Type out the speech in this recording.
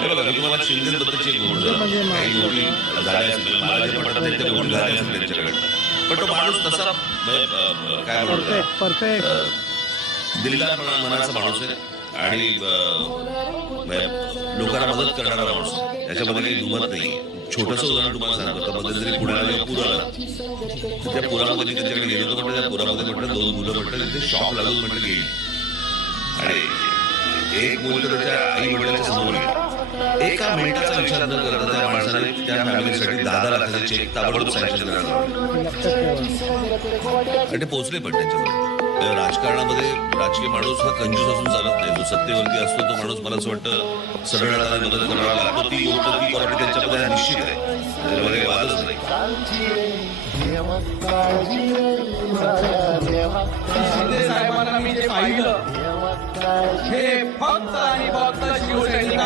हे बघा मी तुम्हाला शिंदेबद्दलची एक गोष्ट काही गोष्टी झाल्या असतील मला जे पटत नाही त्या गोष्टी झाल्या असतील त्यांच्याकडे पण तो माणूस तसा काय म्हणतो परफेक्ट दिलदार मनाचा माणूस आहे आणि लोकांना मदत करणारा माणूस त्याच्यामध्ये काही दुमत नाही. छोटंसं उदाहरण तुम्हाला सांगतो तर मध्यंतरी पुण्याला पूर आला त्या पुरामध्ये त्यांच्याकडे गेलो होतो म्हटलं त्या पुरामध्ये म्हटलं 2 मुलं म्हटलं तिथे शॉक लागून म्हटलं गेली आणि एक मुलं तर त्याच्या आई वडिलांच्या समोर गेली. एका मिनिटाचा विचार न करता त्या माणसाने त्या फॅमिलीसाठी 10 लाखाचे चेक ताबडतोब सँक्शन करायला आणि ते पोहोचले पण त्यांच्याकडे. राजकारणामध्ये राजकीय माणूस हा कंजूस असून चालत नाही. जो सत्तेवरती असतो तो माणूस मला असं वाटतं सरळ हाताने मदत करावा लागतो. ती गोष्ट ती क्वालिटी त्यांच्यामध्ये निश्चित आहे. त्याच्यामध्ये वादच नाही. शिंदे साहेबांना मी जे पाहिलं हे फक्त आणि फक्त शिवसैनिक